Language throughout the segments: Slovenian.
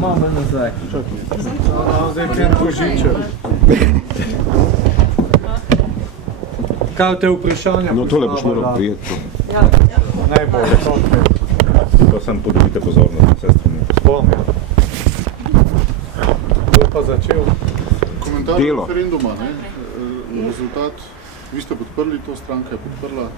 Malo nazaj. Zdaj tem Božiča. Kaj te vprašanja? No, tole boš moral prijeti. Najbolje. Pa sem podobite pozornost na vse strani. Spomnil. Kdo pa začel? Komentar Delo. referenduma, ne? Rezultat, vi ste podprli, to stranka je podprla.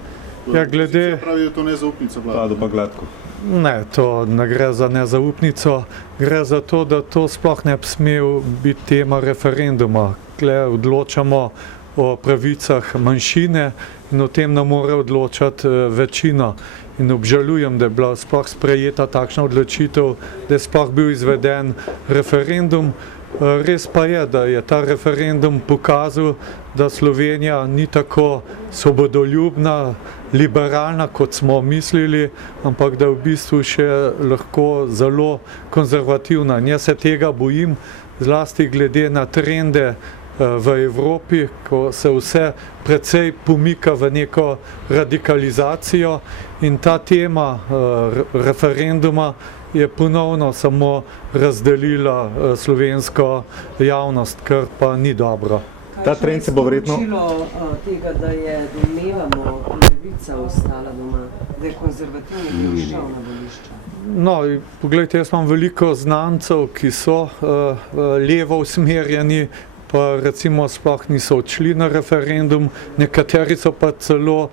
Ja, glede... Pravi, da je to nezaupnica vlade. Vlado pa gladko. Ne, to ne gre za nezaupnico, gre za to, da to sploh ne bi smel biti tema referenduma. Tle odločamo o pravicah manjšine in o tem ne more odločati večina. In obžalujem, da je bila sploh sprejeta takšna odločitev, da je sploh bil izveden referendum. Res pa je, da je ta referendum pokazal, da Slovenija ni tako svobodoljubna, liberalna, kot smo mislili, ampak da je v bistvu še lahko zelo konzervativna. In jaz se tega bojim, zlasti glede na trende v Evropi, ko se vse precej pomika v neko radikalizacijo in ta tema referenduma je ponovno samo razdelila slovensko javnost, kar pa ni dobro. Ta trend se bo verjetno... Kaj je sporočilo tega, da je domnevamo levica ostala doma, da je konzervativni bil šel na volišča? No, poglejte, jaz imam veliko znancev, ki so levo usmerjeni, pa recimo sploh niso odšli na referendum, nekateri so pa celo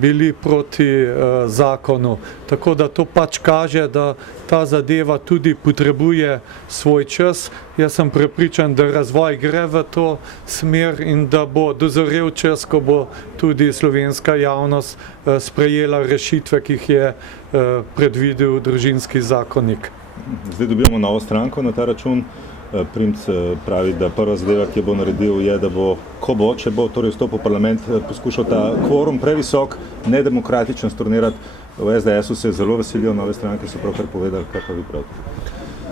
bili proti zakonu. Tako da to pač kaže, da ta zadeva tudi potrebuje svoj čas. Jaz sem prepričan, da razvoj gre v to smer in da bo dozorel čas, ko bo tudi slovenska javnost sprejela rešitve, ki jih je predvidel družinski zakonik. Zdaj dobivamo novo stranko na ta račun. Primc pravi, da prva zadeva, ki jo bo naredil, je, da bo, ko bo, če bo torej vstopil v parlament, poskušal ta kvorum previsok, nedemokratičen stornirati. V SDS-u se zelo veselijo nove stranke, so pravkar povedali, kaj pa vi pravite.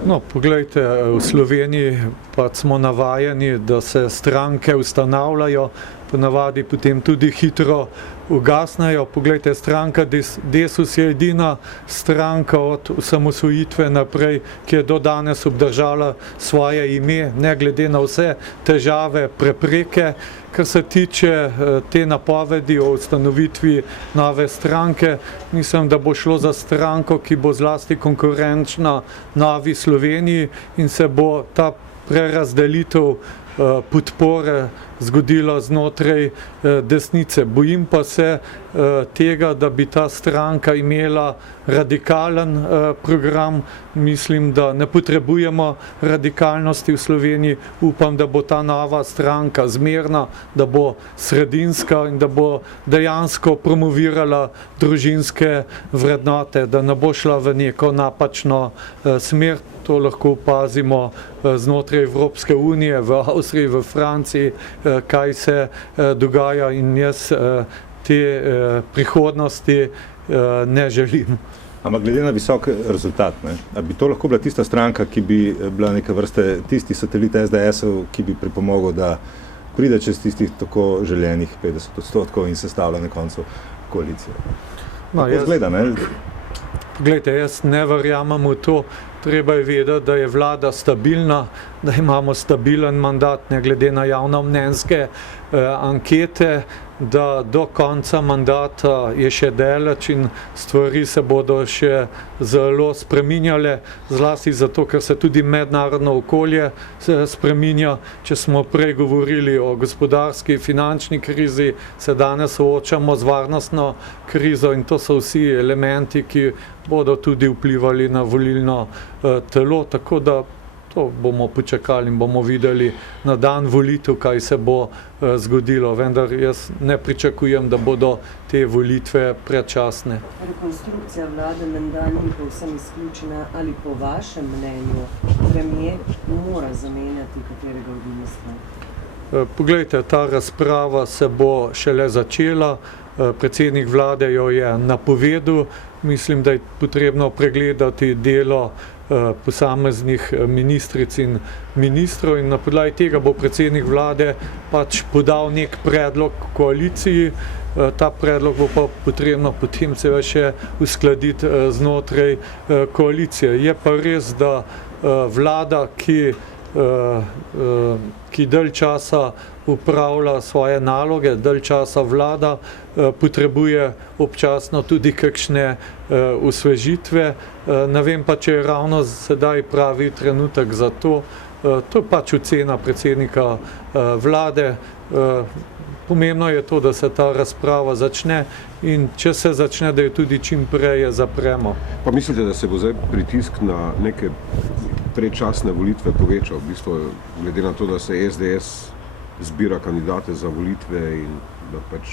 No, poglejte, v Sloveniji pa smo navajeni, da se stranke ustanavljajo, ponavadi potem tudi hitro ugasnejo. Poglejte, stranka Desus je edina stranka od osamosvojitve naprej, ki je do danes obdržala svoje ime, ne glede na vse težave, prepreke. Kar se tiče te napovedi o ustanovitvi nove stranke, mislim, da bo šlo za stranko, ki bo zlasti konkurenčna Novi Sloveniji in se bo ta prerazdelitev podpore zgodila znotraj desnice. Bojim pa se tega, da bi ta stranka imela radikalen program. Mislim, da ne potrebujemo radikalnosti v Sloveniji. Upam, da bo ta nova stranka zmerna, da bo sredinska in da bo dejansko promovirala družinske vrednote, da ne bo šla v neko napačno smer. To lahko opazimo znotraj Evropske unije, v Avstriji, v Franciji, kaj se dogaja in jaz te prihodnosti ne želim. Ampak glede na visok rezultat, bi to lahko bila tista stranka, ki bi bila neke vrste tisti satelit SDS-ov, ki bi pripomogel, da pride čez tistih tako želenih 50% in sestavlja na koncu koalicijo? No, tako zgleda, ne? Poglejte, jaz ne verjamem v to. Treba je vedeti, da je vlada stabilna, da imamo stabilen mandat, ne glede na javnomnenjske ankete, da do konca mandata je še daleč in stvari se bodo še zelo spreminjale, zlasti zato, ker se tudi mednarodno okolje spreminja. Če smo prej govorili o gospodarski, finančni krizi, se danes soočamo z varnostno krizo in to so vsi elementi, ki bodo tudi vplivali na volilno telo, tako da to bomo počakali in bomo videli na dan volitev, kaj se bo zgodilo. Vendar jaz ne pričakujem, da bodo te volitve predčasne. Rekonstrukcija vlade menda ni povsem izključena. Ali po vašem mnenju premier mora zamenjati katerega od ministrov? Poglejte, ta razprava se bo šele začela. Predsednik vlade jo je napovedal. Mislim, da je potrebno pregledati delo posameznih ministric in ministrov in na podlagi tega bo predsednik vlade pač podal nek predlog koaliciji. Ta predlog bo pa potrebno potem seveda še uskladiti znotraj koalicije. Je pa res, da vlada, ki dalj časa upravlja svoje naloge, dalj časa vlada, potrebuje občasno tudi kakšne osvežitve. Ne vem pa, če je ravno sedaj pravi trenutek za to. To je pač ocena predsednika vlade. Pomembno je to, da se ta razprava začne in če se začne, da jo tudi čim prej zapremo. Pa mislite, da se bo zdaj pritisk na neke predčasne volitve povečal, v bistvu glede na to, da se SDS zbira kandidate za volitve in da pač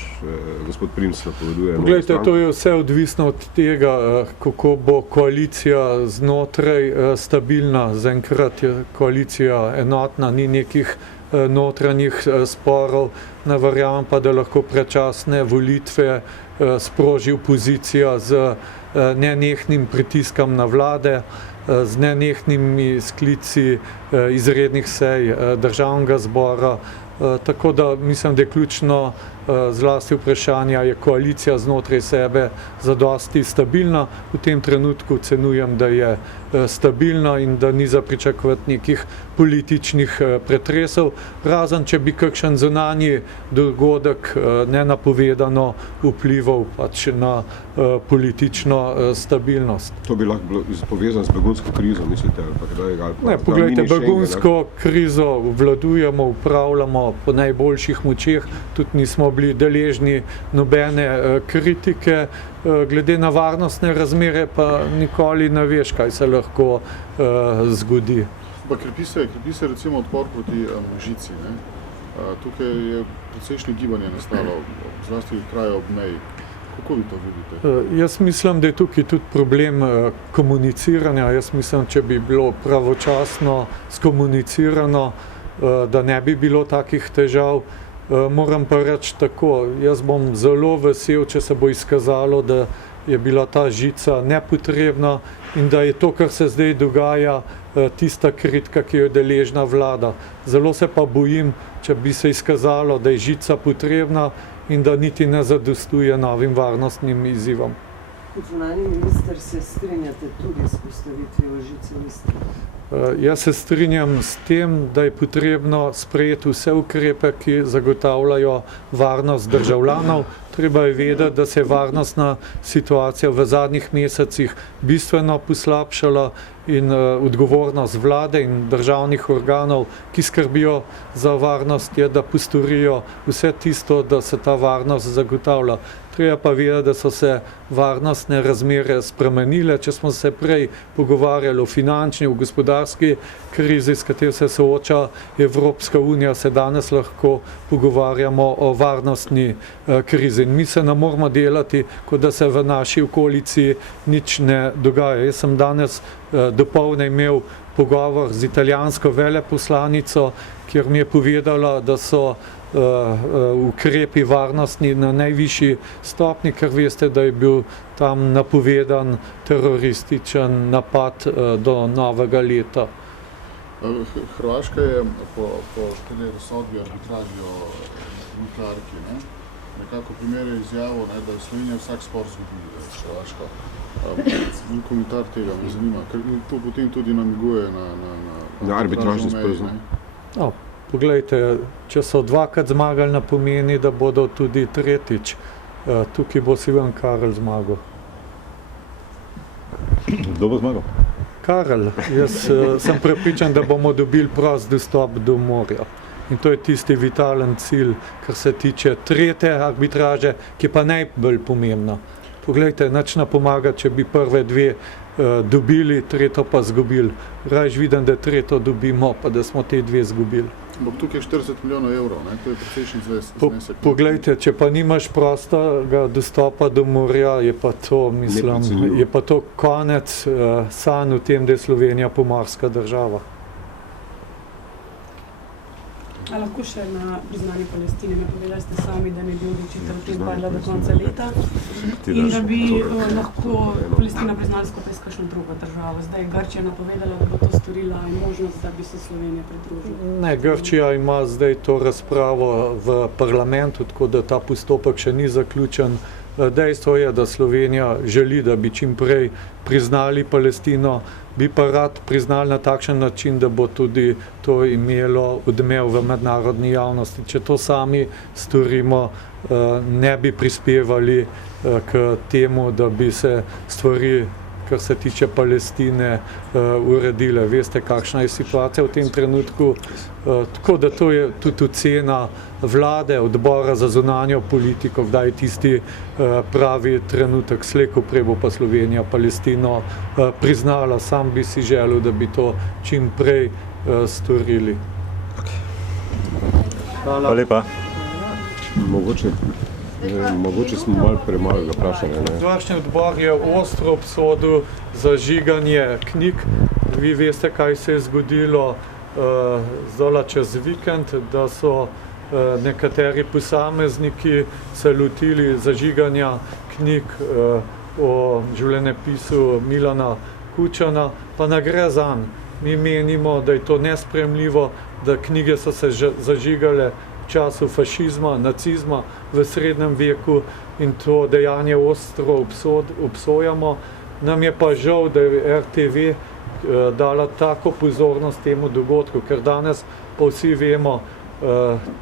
gospod Primc napoveduje? Poglejte, to je vse odvisno od tega, kako bo koalicija znotraj stabilna. Zaenkrat je koalicija enotna, ni nekih notranjih sporov. Ne verjamem pa, da lahko predčasne volitve sproži opozicija z nenehnim pritiskom na vlade, z nenehnimi sklici izrednih sej državnega zbora. Tako da mislim, da je ključno zlasti vprašanje, je koalicija znotraj sebe zadosti stabilna. V tem trenutku ocenjujem, da je stabilna in da ni za pričakovati nekih političnih pretresov, razen če bi kakšen zunanji dogodek nenapovedano vplival pač na politično stabilnost. To bi lahko bilo povezano z begunsko krizo, mislite? Ne, poglejte, begunsko krizo obvladujemo, upravljamo po najboljših močeh, tudi nismo bili deležni nobene kritike. Glede na varnostne razmere pa nikoli ne veš, kaj se lahko zgodi. Pa krepi se recimo odpor proti žici. Ne? Tukaj je precejšnje gibanje nastalo, zlasti kraja ob meji. Kako vi to vidite? Jaz mislim, da je tukaj tudi problem komuniciranja. Jaz mislim, če bi bilo pravočasno skomunicirano, da ne bi bilo takih težav. Moram pa reči tako, jaz bom zelo vesel, če se bo izkazalo, da je bila ta žica nepotrebna in da je to, kar se zdaj dogaja, tista kritika, ki jo je deležna vlada. Zelo se pa bojim, če bi se izkazalo, da je žica potrebna in da niti ne zadostuje novim varnostnim izzivom. Kot zunanji minister se strinjate tudi s postavitvijo žice v Istri? Jaz se strinjam s tem, da je potrebno sprejeti vse ukrepe, ki zagotavljajo varnost državljanov. Treba je vedeti, da se je varnostna situacija v zadnjih mesecih bistveno poslabšala in odgovornost vlade in državnih organov, ki skrbijo za varnost, je, da postorijo vse tisto, da se ta varnost zagotavlja. Treba pa vedeti, da so se varnostne razmere spremenile. Če smo se prej pogovarjali o finančni, o gospodarski krizi, s katero se sooča Evropska unija, se danes lahko pogovarjamo o varnostni krizi. In mi se ne moramo delati, kot da se v naši okolici nič ne dogaja. Jaz sem danes dopoldne imel pogovor z italijansko veleposlanico, kjer mi je povedala, da so ukrepi varnostni na najvišji stopni, ker veste, da je bil tam napovedan terorističen napad do novega leta. Hrvaška je po tej razsodbi arbitraži o nuklearki, nekako primerja izjavo, da je Slovenija vsak spor zgubi s Hrvaško. Komentar tega me zanima, ker to potem tudi namiguje na arbitražni sporazum. Poglejte, če so dvakrat zmagali, ne pomeni, da bodo tudi tretjič. Tukaj bo Ivan Karel zmagal. Kdo bo zmagal? Karel. Jaz sem prepričan, da bomo dobili prost dostop do morja. In to je tisti vitalen cilj, kar se tiče tretje arbitraže, ki pa najbolj pomembna. Poglejte, nič ne pomaga, če bi prve dve dobili, tretjo pa zgubili. Rajš vidim, da tretjo dobimo, pa da smo te dve zgubili. Ampak tukaj je 40 milijonov evrov, to je precejšnji znesek. Poglejte, če pa nimaš prostega dostopa do morja, je pa to, mislim, je pa to konec sanj v tem, da je Slovenija pomorska država. A lahko še na priznanje Palestine? Povedali ste sami, da ne bi odločitev o tem padla do konca leta in da bi lahko Palestina priznala skupaj s kakšno drugo državo. Zdaj je Grčija napovedala, da bo to storila, in možnost, da bi se Slovenija pridružila. Ne, Grčija ima zdaj to razpravo v parlamentu, tako da ta postopek še ni zaključen. Dejstvo je, da Slovenija želi, da bi čim prej priznali Palestino, bi pa rad priznali na takšen način, da bo tudi to imelo odmev v mednarodni javnosti. Če to sami storimo, ne bi prispevali k temu, da bi se stvari, kar se tiče Palestine, uredile. Veste, kakšna je situacija v tem trenutku. Tako da to je tudi ocena vlade, odbora za zunanjo politiko, kdaj je tisti pravi trenutek. Slej ko prej bo pa Slovenija Palestino priznala. Sam bi si želel, da bi to čim prej storili. Hvala lepa. Mogoče smo malo premalo vprašali. Izvršni odbor je ostro obsodil zažiganje knjig. Vi veste, kaj se je zgodilo zdaj čez vikend, da so nekateri posamezniki se lotili zažiganja knjig o življenjepisu Milana Kučana, pa ne gre zanj. Mi menimo, da je to nesprejemljivo, da knjige so se zažigale v času fašizma, nacizma v srednjem veku in to dejanje ostro obsojamo. Nam je pa žal, da je RTV dala tako pozornost temu dogodku, ker danes pa vsi vemo,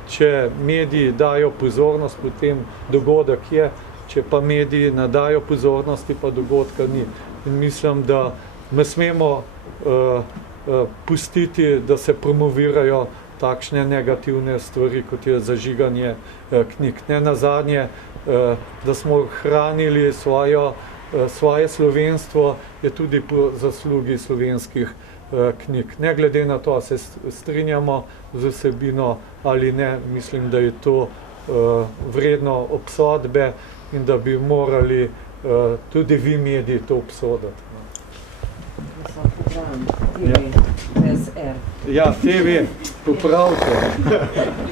če mediji dajo pozornost, potem dogodek je, če pa mediji ne dajo pozornosti, pa dogodka ni. In mislim, da ne smemo pustiti, da se promovirajo takšne negativne stvari, kot je zažiganje knjig. Ne nazadnje, da smo hranili svoje slovenstvo, je tudi po zaslugi slovenskih knjig. Ne glede na to, se strinjamo z vsebino ali ne, mislim, da je to vredno obsodbe in da bi morali tudi vi mediji to obsoditi. TV, SR. Ja, TV, popravite.